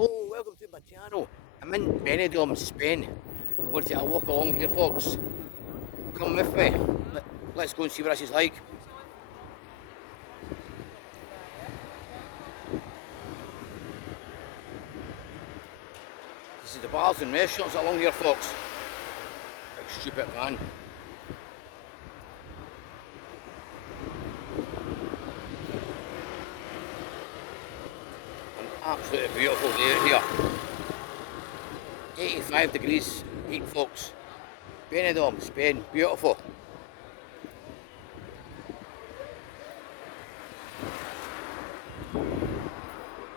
Oh, welcome to my channel. I'm in Benidorm, Spain. I'm going to take a walk along here, folks. Come with me. Let's go and see what this is like. This is the bars and restaurants along here, folks. Big stupid van. An absolutely beautiful day here. 85 degrees heat, folks. Benidorm, Spain, beautiful.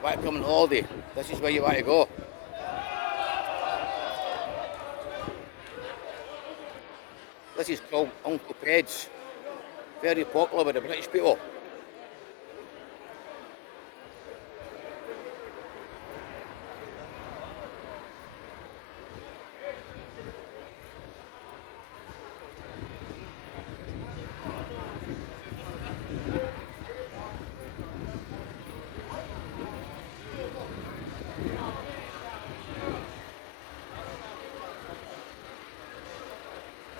Want to come on holiday? This is where you want to go. This is called Uncle Ped's. Very popular with the British people.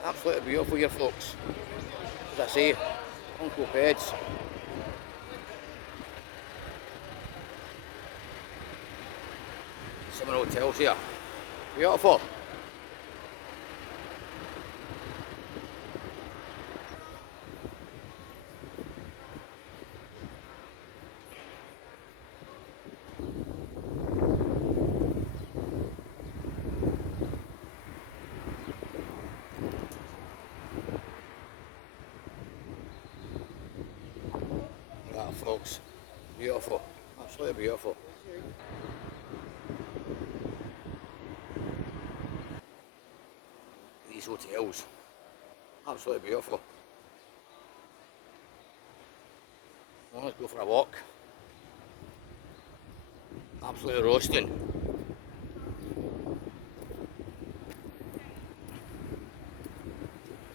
Absolutely beautiful here, folks. As I say, Uncle Ped's. Some of the hotels here. Beautiful. That, folks. Beautiful. Absolutely beautiful. These hotels. Absolutely beautiful. Well, let's go for a walk. Absolutely roasting.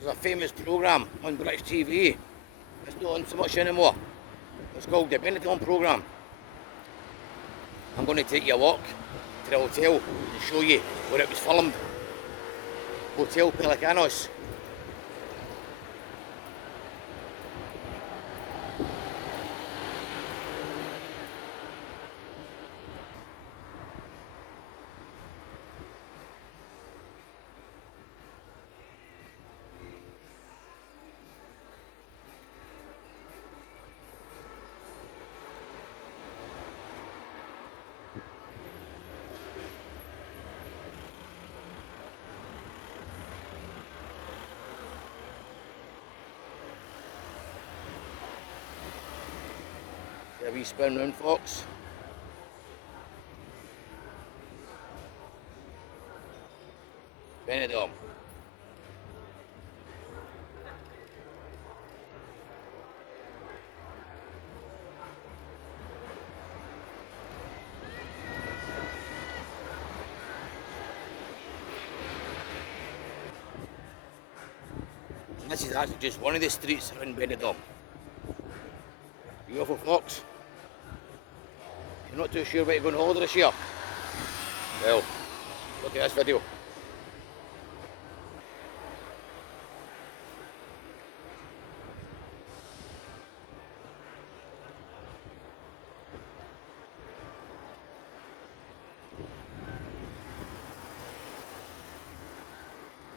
There's a famous programme on British TV. It's not on so much anymore. It's called the Benidorm programme. I'm going to take you a walk to the hotel and show you where it was filmed. Hotel Pelicanos. A wee spin round, folks. Benidorm. And this is actually just one of the streets around Benidorm. Beautiful, folks. You're not too sure where to go on holiday this year? Well, look at this video.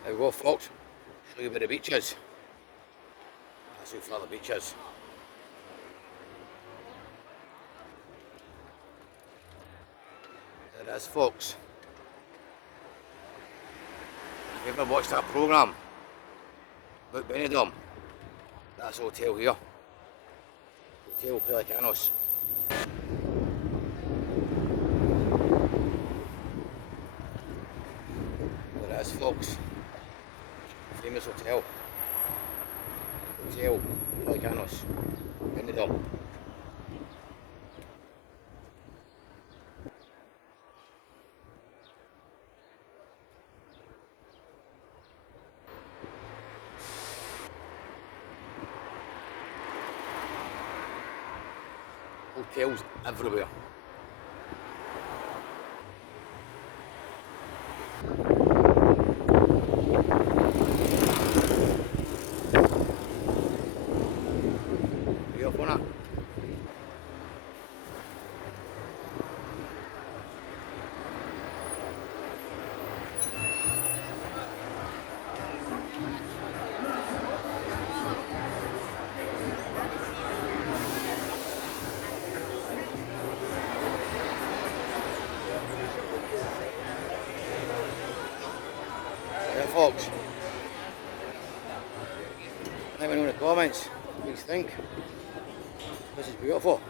There we go, folks. Show you where the beach is. That's how far the beach is. There it is, folks. If you ever watched that programme about Benidorm, that's the hotel here. Hotel Pelicanos. There it is, folks. Famous hotel. Hotel Pelicanos. Benidorm. Hotels everywhere. folks? Let me know in the comments what you think. This is beautiful.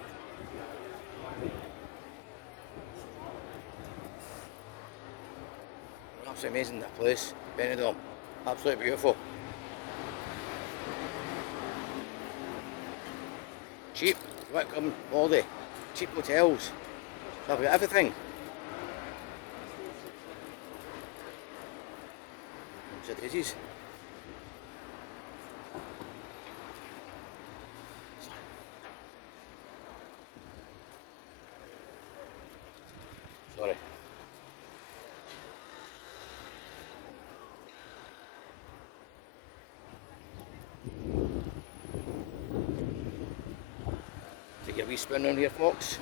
Absolutely amazing, that place, Benidorm. Absolutely beautiful. Cheap, you want to come holiday, cheap hotels, so I've got everything. So daisies. Sorry. Take a wee spin round here, folks.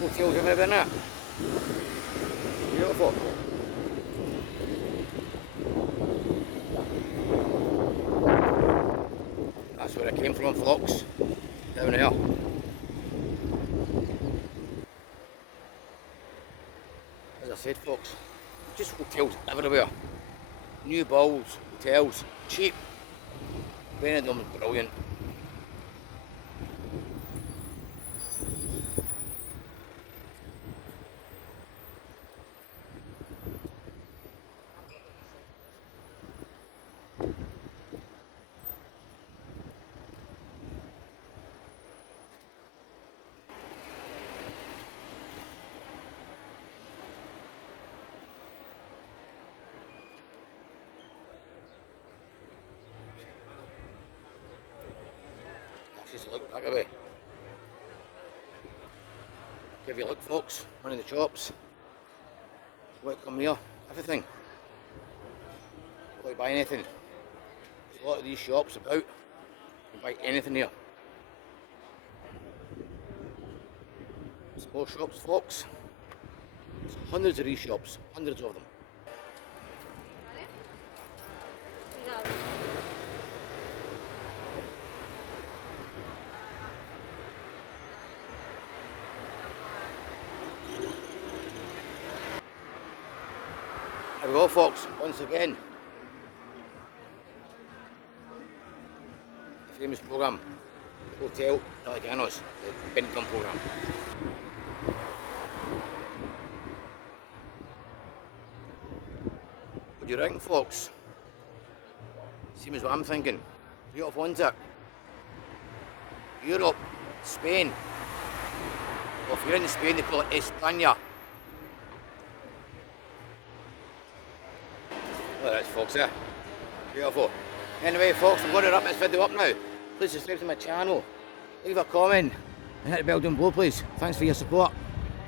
Hotels have everything there. Beautiful. That's where I came from, folks. Down there. As I said, folks, just hotels everywhere. New builds, hotels, cheap. Benidorm's brilliant. Just look back away. Give you a look, folks. One of the shops. Welcome here. Everything. Don't buy anything. There's a lot of these shops about. You can buy anything here. Small shops, folks. There's hundreds of these shops. Hundreds of them. There we go, folks, once again. The famous programme, Hotel Italianos, the Benidorm programme. What do you reckon, folks? Same as what I'm thinking. Beautiful, isn't it? Europe, Spain. Well, if you're in Spain, they call it España. Well, that's folks there. Beautiful. Anyway, folks, I'm going to wrap this video up now. Please subscribe to my channel. Leave a comment and hit the bell down below, please. Thanks for your support.